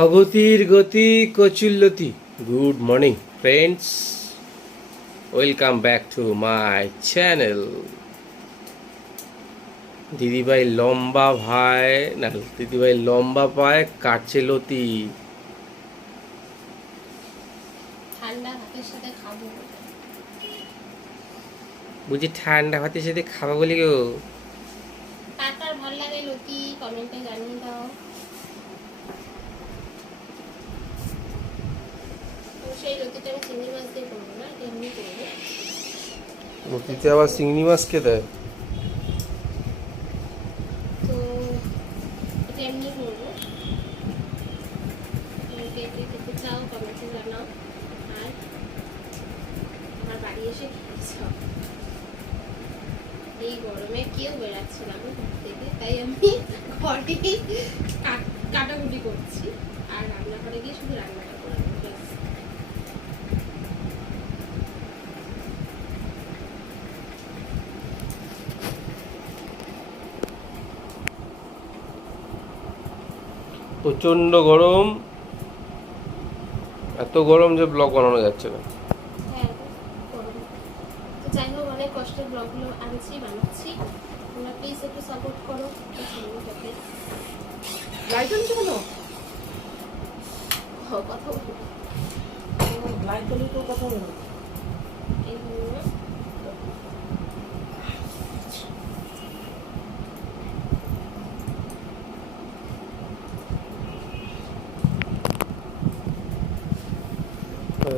অগতির গতি কচুল্লতি। Good morning friends welcome back to my channel দিদিভাই লম্বা ভাই না দিদিভাই লম্বা পায় কাটছে লতি। ঠান্ডা ভাতের সাথে খাব বুঝি ঠান্ডা ভাতের সাথে খাবা বলি গো। কার ভালো লাগে লতি? কমেন্টে জানিয়ে দাও। সেই আবার চিংড়ি মাছ কে দেয় তো এটা এমনি করব তুমি কে কে খেতে চাও কমেন্টে জানাও আর আমার বাড়ি এসে খেতে চাও এই গরমে কেউ বেরাচ্ছে না আমি ঘর থেকে তাই আমি ঘরেই কাট- কাটাকুটি করছি আর রান্নাঘরে গিয়ে শুধু রান্নাটা করব ব্যাস প্রচণ্ড গরম। এত গরম যে ব্লগ বানানো যাচ্ছে না। হ্যাঁ গরম। তো যাই হোক অনেক কষ্টের ব্লগগুলো আনছি বানাচ্ছি। তোমরা প্লিজ একটু সাপোর্ট করো। লাইট কেন? কথা লাইট তো কথা বলো এই জন্য এই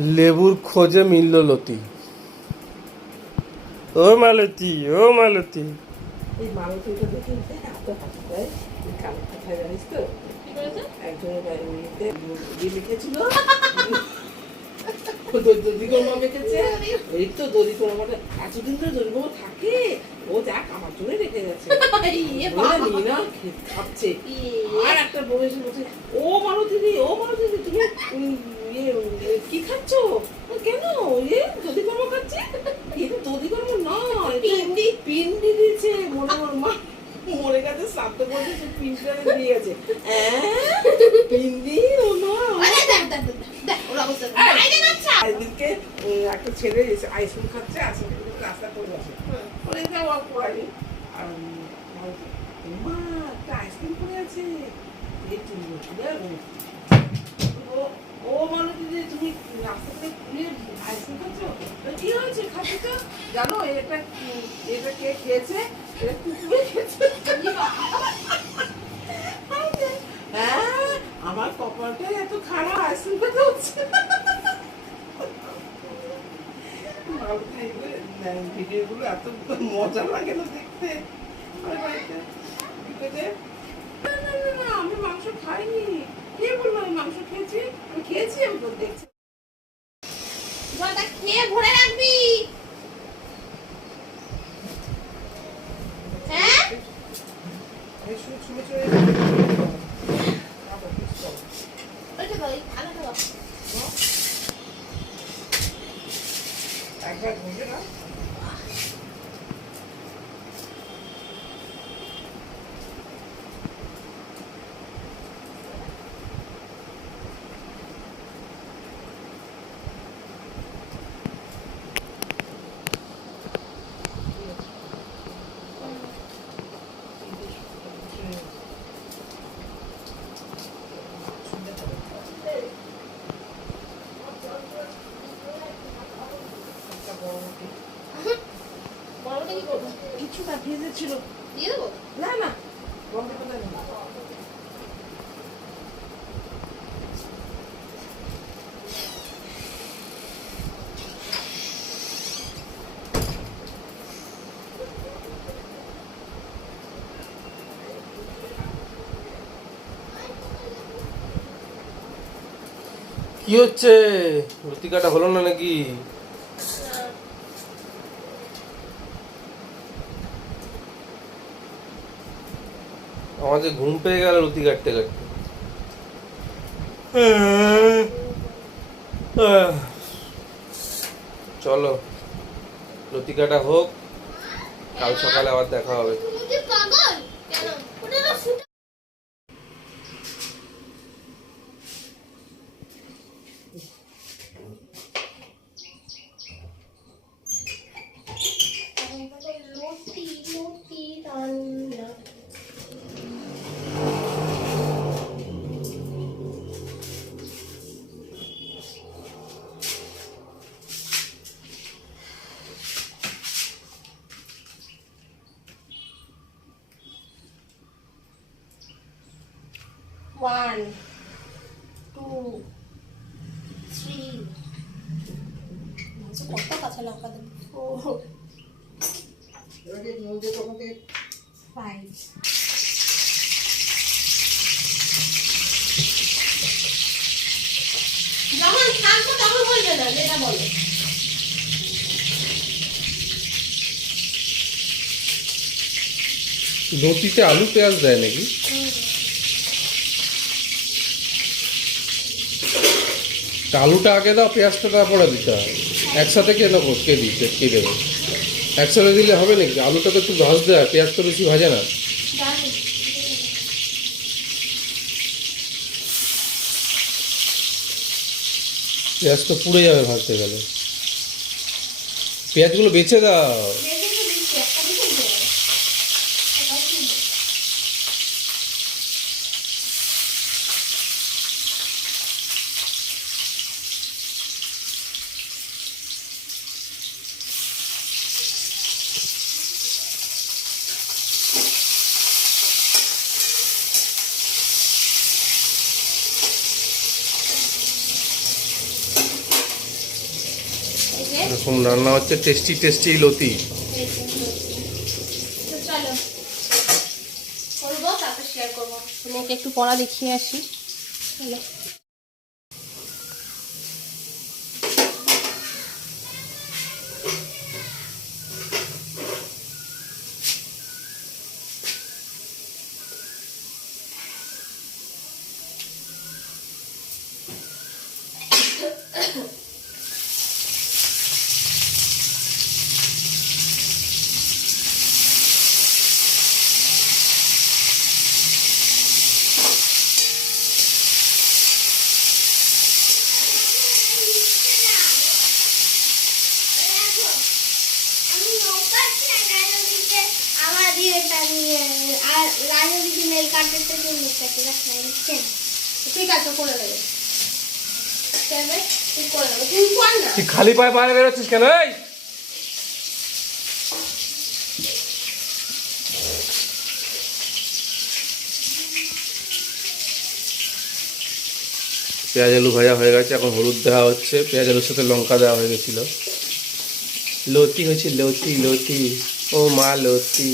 লেবুর খোঁজে মিলল লতি। ও মালতী ও মালতি। থাকে। ও দেখ আমার জন্য রেখে গেছে। ইয়ে। নি খাচ্ছে। ইয়ে। আর একটা বউ এসে বলছে ও মালতী দি ও মালতী দি তুমি কি খাচ্ছ? কেন? ইয়ে দদিগমা খাচ্ছি? কিন্তু দদিগমা না পিন্ডি? পিন্ডি দিয়েছে মনে মনে মা গেছে সে পিন্ডিটা দিয়ে গেছে পিন্ডি? ও। একদিনকে একটা ছেলে আইসক্রিম খাচ্ছে আইসক্রিম রাস্তা করে আছে হুম। ওরে যা ওয়াক করানি আর মা একটা আইসক্রিম পড়ে আছে। এই তুমি ও- ও- মানে দিদি, তুমি রাস্তা থেকে খুলে আইসক্রিম খাচ্ছ? কি হয়েছে? খাচ্ছি তো? জানো এটা এটা কে খেয়েছে এটা কুকুরে হ্যাঁ আমার কপালটা এত খারাপ আইসক্রিম খেতে হচ্ছে। ভিডিওগুলো এত মজা লাগে না দেখতে। আমি মাংস খাইনি কে বলল আমি মাংস খেয়েছি আমি আমি তো দেখছি জলটা খেয়ে ভরে রাখবি হ্যাঁ এই শুয়ে শুয়ে শুয়ে ওইটা দাও, এই থালাটা দাও। একবার ঘুরে না বড়টা কি করব? না ছিল দিয়ে দেবো? না না কি হচ্ছে? লতিকাটা হলো না নাকি? আমাদের ঘুম পেয়ে গেল, রুটি কাটতে কাটতে। চলো লতিকাটা হোক। কাল সকালে আবার দেখা হবে তুমি কি পাগল কেন ওটা না ফুটা লতি লতি রান্না ওয়ান টু থ্রি কত কাঁচা লঙ্কা দেবো ফোর ফাইভ যখন থাকব তখন বলবে না যেটা বলো। লতিতে আলু পেঁয়াজ দেয় নাকি? আলুটা আগে দাও পেঁয়াজটা তারপরে দিতে হবে। একসাথে কে কেন কে দিতে কে দেবে। একসাথে দিলে হবে নাকি? আলুটা তো একটু ভাজতে হয় পেঁয়াজ তো বেশি ভাজে না। পেঁয়াজ তো পুড়ে যাবে ভাজতে গেলে। পেঁয়াজগুলো বেছে দাও দেখে তো দিচ্ছি একটা দিকে দেবো এটাও কি এই যে এরকম রান্না হচ্ছে টেস্টি টেস্টি লতি। তো চলো করব তারপর শেয়ার করব। তোমাকে একটু পড়া দেখিয়ে আসি চলো আমি নৌকাচ্ছি না রাজনীতিতে আমার ইয়েটা নিয়ে আর রাজনীতি নেই কাটতে জন্য কাটে রাখা দিচ্ছেন ঠিক আছে করে দেবে তুই খালি পায়ে বাইরে বেরোচ্ছিস কেন? এই! পেঁয়াজ আলু ভাজা হয়ে গেছে এখন হলুদ দেওয়া হচ্ছে। পেঁয়াজ আলুর সাথে লঙ্কা দেওয়া হয়ে গেছিল। লতি হয়েছে লতি লতি। ও মা লতি।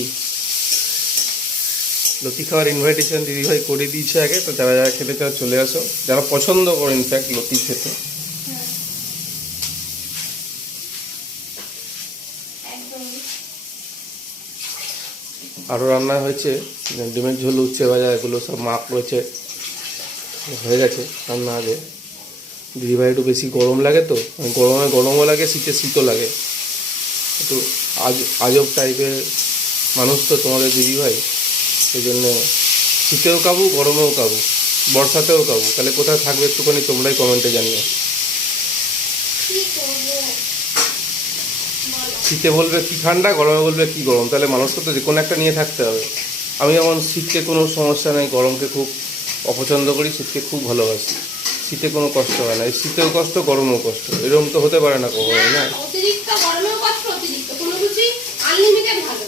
লতি খাওয়ার ইনভাইটেশন দিদিভাই করে দিয়েছে আগে তো যারা যারা খেতে চাও চলে আসো। যারা পছন্দ করে ইনফ্যাক্ট লতি খেতে। আরও রান্না হয়েছে ডিমের ঝোল উচ্ছে ভাজা এগুলো সব মাপ রয়েছে। হয়ে গেছে রান্না আগে। দিদিভাই একটু বেশি গরম লাগে তো মানে গরমে গরমও লাগে শীতে শীতও লাগে। একটু আজ আজব টাইপের মানুষ তো তোমাদের দিদিভাই জন্য শীতেও কাবু গরমেও কাবু বর্ষাতেও কাবু। তাহলে কোথায় থাকবে একটুখানি তোমরাই কমেন্টে জানিও। শীতে বলবে কি ঠান্ডা গরমে বলবে কি গরম। তাহলে মানুষকে তো যে কোনো একটা নিয়ে থাকতে হবে। আমি যেমন শীতকে কোনো সমস্যা নেই গরমকে খুব অপছন্দ করি শীতকে খুব ভালোবাসি। শীতে কোনো কষ্ট হয় না। এই শীতেও কষ্ট গরমেও কষ্ট। এরকম তো হতে পারে না কখনো না? অতিরিক্ত গরমেও কষ্ট অতিরিক্ত। কোনো কিছুই আনলিমিটেড ভালো। না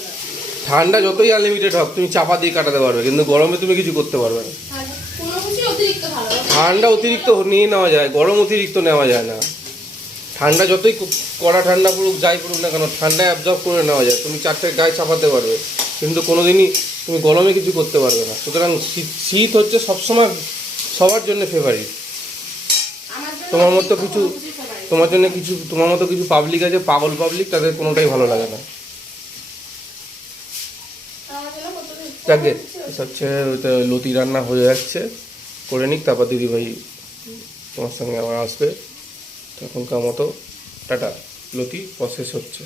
ঠান্ডা যতই আনলিমিটেড হোক তুমি চাপা দিয়ে কাটাতে পারবে কিন্তু গরমে তুমি কিছু করতে পারবে না। কোনো ঠান্ডা অতিরিক্ত নিয়ে নেওয়া যায় গরম অতিরিক্ত নেওয়া যায় না। ঠান্ডা যতই কড়া ঠান্ডা পড়ুক যাই পড়ুক না কেন ঠান্ডায় অ্যাবজর্ব করে নেওয়া যায়। তুমি চারটে গায়ে চাপাতে পারবে কিন্তু কোনোদিনই তুমি গরমে কিছু করতে পারবে না। সুতরাং শীত শীত হচ্ছে সবসময় সবার জন্য ফেভারিট তোমার মতো কিছু কোনো তোমার জন্য কিছু তোমার মতো কিছু পাবলিক আছে পাগল পাবলিক তাদের কোনোটাই ভালো লাগে না আমার জন্য কত কিছু যাকে ওইটা লতি রান্না হয়ে যাচ্ছে। করে নিক, তারপর দিদিভাই তোমার সঙ্গে আবার আসবে। তখনকার মতো টাটা। লতি প্রসেস হচ্ছে।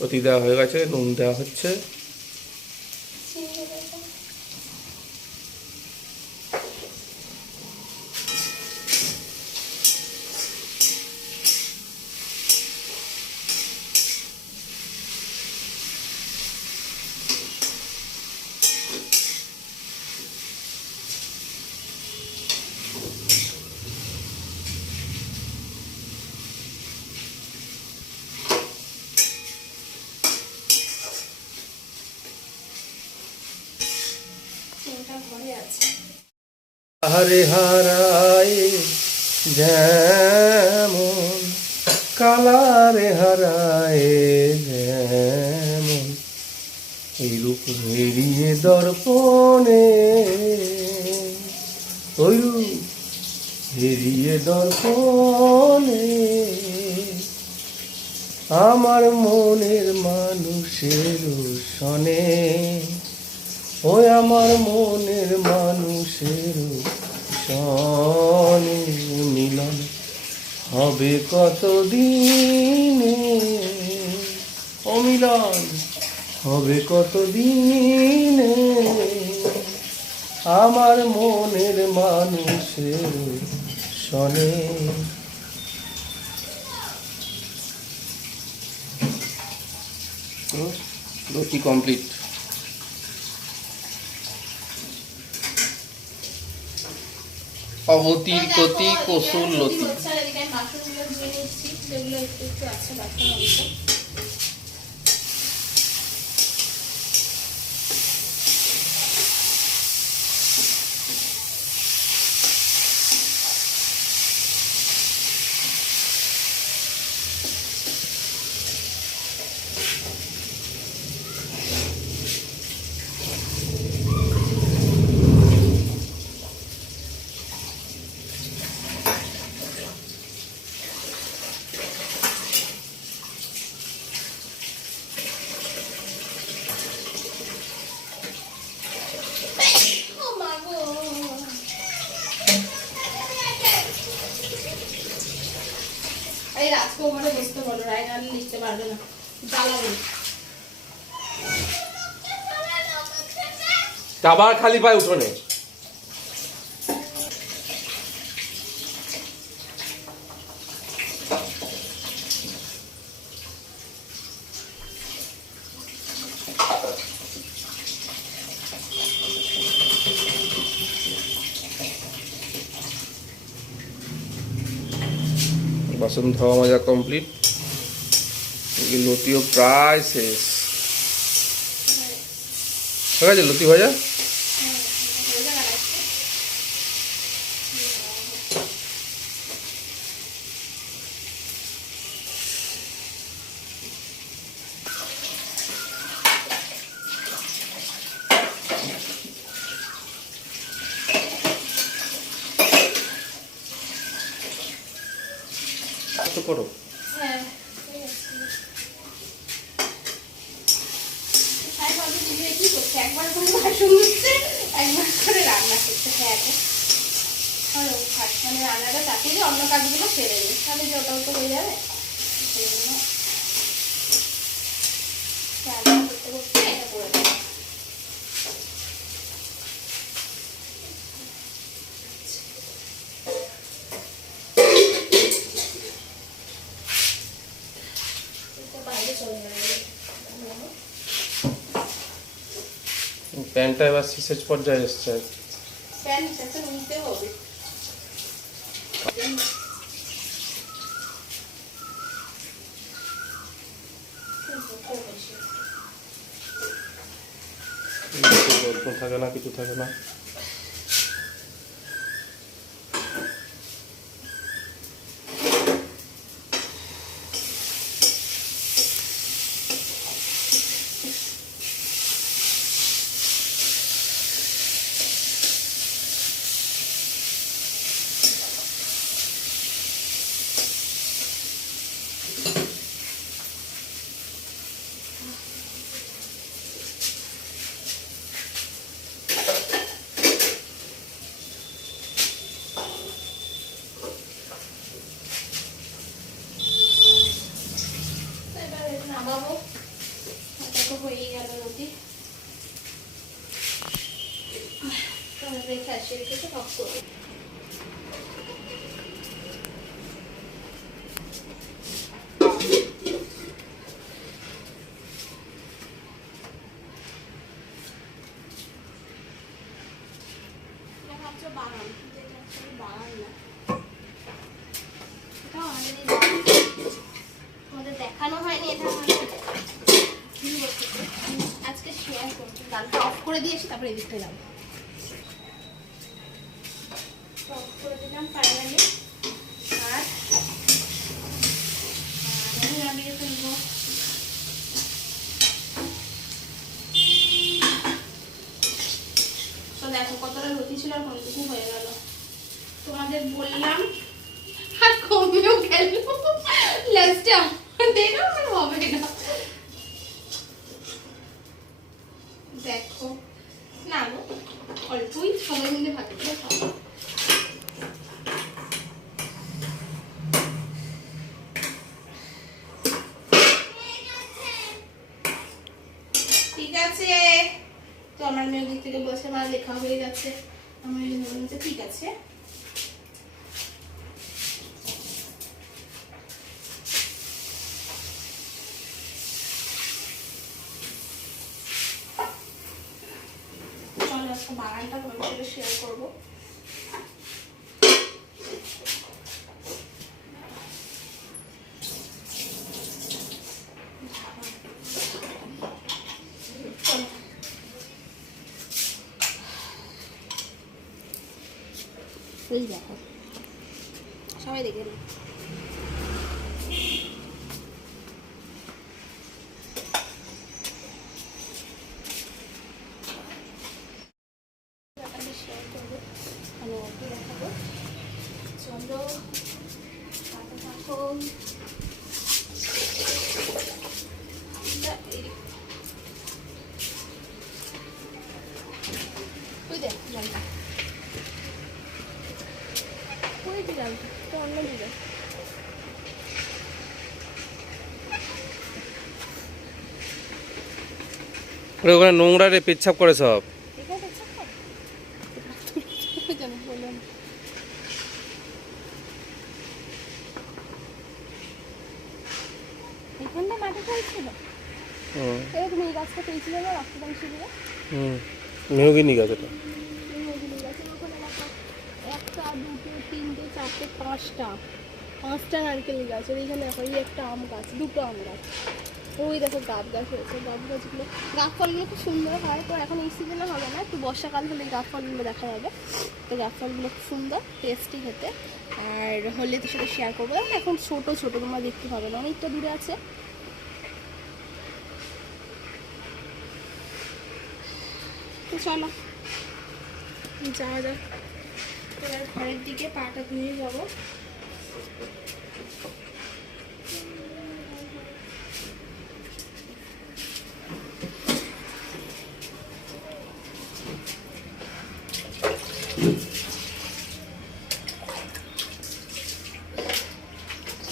লতি দেওয়া হয়ে গেছে, নুন দেওয়া হচ্ছে। হারে হারায় যেমন কালারে হারায় যেমন এই রূপ হেরিয়ে দর্পণে ওই রূপ হেরিয়ে দর্পণে। আমার মনের মানুষের সনে ওই আমার মনের মানুষের সনে মিলন হবে কত দিনে অমিলন হবে কত দিনে আমার মনের মানুষের সনে রুটি কমপ্লিট অবতীর গতি কসুর লতি। আর এদিকে ধুয়ে নিচ্ছি লিখতে পারবে না। জ্বালাবে আবার খালি পায়ে উঠোনে বাসন ধোয়া মাজা কমপ্লিট। লতিও প্রায় শেষ। ঠিক আছে লতি ভাজা তো করো হ্যাঁ ঠিক আছে। তাই ভাবি তুমি কি করছ একবার করে বাসন ধুচ্ছে একবার করে রান্না করছে হ্যাঁ গো। চলো থাক মানে রান্নাটা তাকে যে অন্য কাজগুলো সেরে নিই। তাহলে যে ওটাও তো হয়ে যাবে। সেই জন্য করতে করতে এটা করে দেবো এটা বাইরে চলে যাবে। প্যান্টটা এবার শেষের পর্যায়ে এসছে। প্যান্ট সাথে নিতে হবে। থাকে না কিছু থাকে না। বাগান কিন্তু এটা আসলে বাগান না। এটা আমাদের এই দেখানো হয়নি এটা আমাদের? আজকে শেয়ার করছি গানটা অফ করে দিয়েছি তারপরে এদিকটা যাব। অফ করে দিলাম ফাইনালি আর? আমি নামিয়ে ফেলব তো দেখো কতটা রুটি ছিল আর কতটুকু হয়ে গেল? তোমাদের বললাম। আর কমেও গেল। লাস্টে আমাদেরও হবে না দেখো না গো অল্পই সময় মিলে ভাত করে খাব ঠিক আছে তো আমার মেয়ে দিক থেকে বসে আমার লেখা হয়ে গেছে আমার মেয়ে বলছে ঠিক আছে চলো আজকে বাগানটা তোমাদের সাথে শেয়ার করব সবাই দেখে নাও। ব্যাপারটা share করব। আমি ওকে দেখাবো। চলো, সাথে থাকো। আমরা এই- ওই দেখ জলটা ওই যে জলটা তো অন্য দিকে ওরে ওখানে নোংরা রে পেচ্ছাপ করে সব ঠিক আছে জানো বললাম এখানটা মাটি ফেলছিল হুম এই তুমি এই গাছটা পেয়েছিলে না রক্তদান শিবিরে হুম মেহগিনি গাছ এটা এই মেয়েগুলো গাছের ওখানে দেখো একটা দুটো, তিনটে, চারটে, পাঁচটা। পাঁচটা নারকেল গাছ, আর এইখানে দেখো একটা আম গাছ, দুটো আম গাছ। ওই দেখো গাছ গাছ হয়েছে। গাছ গাছগুলো গাছ ফলগুলো খুব সুন্দর হয়, তো এখন এই সিজনে হবে না, একটু বর্ষাকাল হলে গাছ ফলগুলো দেখা যাবে। তো গাছ ফলগুলো খুব সুন্দর টেস্টি খেতে। আর হলে তো সেটা শেয়ার করব। এখন ছোট ছোট, তোমরা দেখতে পাবে না, অনেকটা দূরে আছে। তো চলো। যাওয়া যাক এবার ঘরের দিকে পাটা ধুয়ে যাব।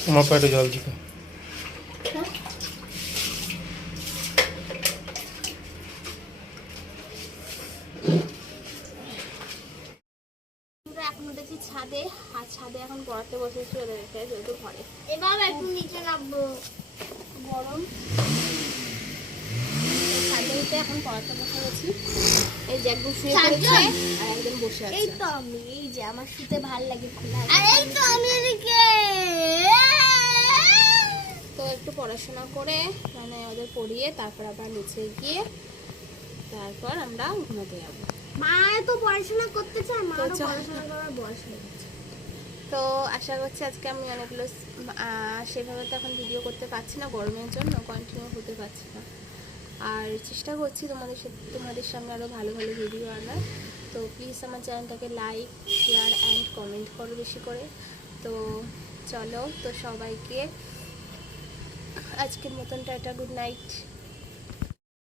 আমার পায়ে জল দিতে আমরা এখনও দেখছি ছাদে আর ছাদে এখন পড়াতে বসেছি ওদের রেখে যেহেতু ঘরে এবার একটু নিচে নামবো গরম ছাদে উঠে এখন পড়াতে বসে গেছি এই যে একদম শুয়ে চারজন? পড়েছে আর একজন বসে এই আছে তো আমি এই যে আমার শুতে ভালো লাগে খোলা আর এই তো আমি এদিকে তো একটু পড়াশোনা করে মানে ওদের পড়িয়ে তারপর আবার নিচে গিয়ে তারপর আমরা ঘুমাতে যাব মা তো পড়াশোনা করতে চায় মা পড়াশোনা করার বয়স হয়ে গেছে। তো আশা করছি আজকে আমি অনেকগুলো সেভাবে তো এখন ভিডিও করতে পারছি না গরমের জন্য কন্টিনিউ হতে পারছি না। আর চেষ্টা করছি তোমাদের সাথে তোমাদের সামনে আরও ভালো ভালো ভিডিও আনার। তো প্লিজ আমার চ্যানেলটাকে লাইক শেয়ার অ্যান্ড কমেন্ট করো বেশি করে। তো চলো তো সবাইকে আজকের মতন টাটা গুড নাইট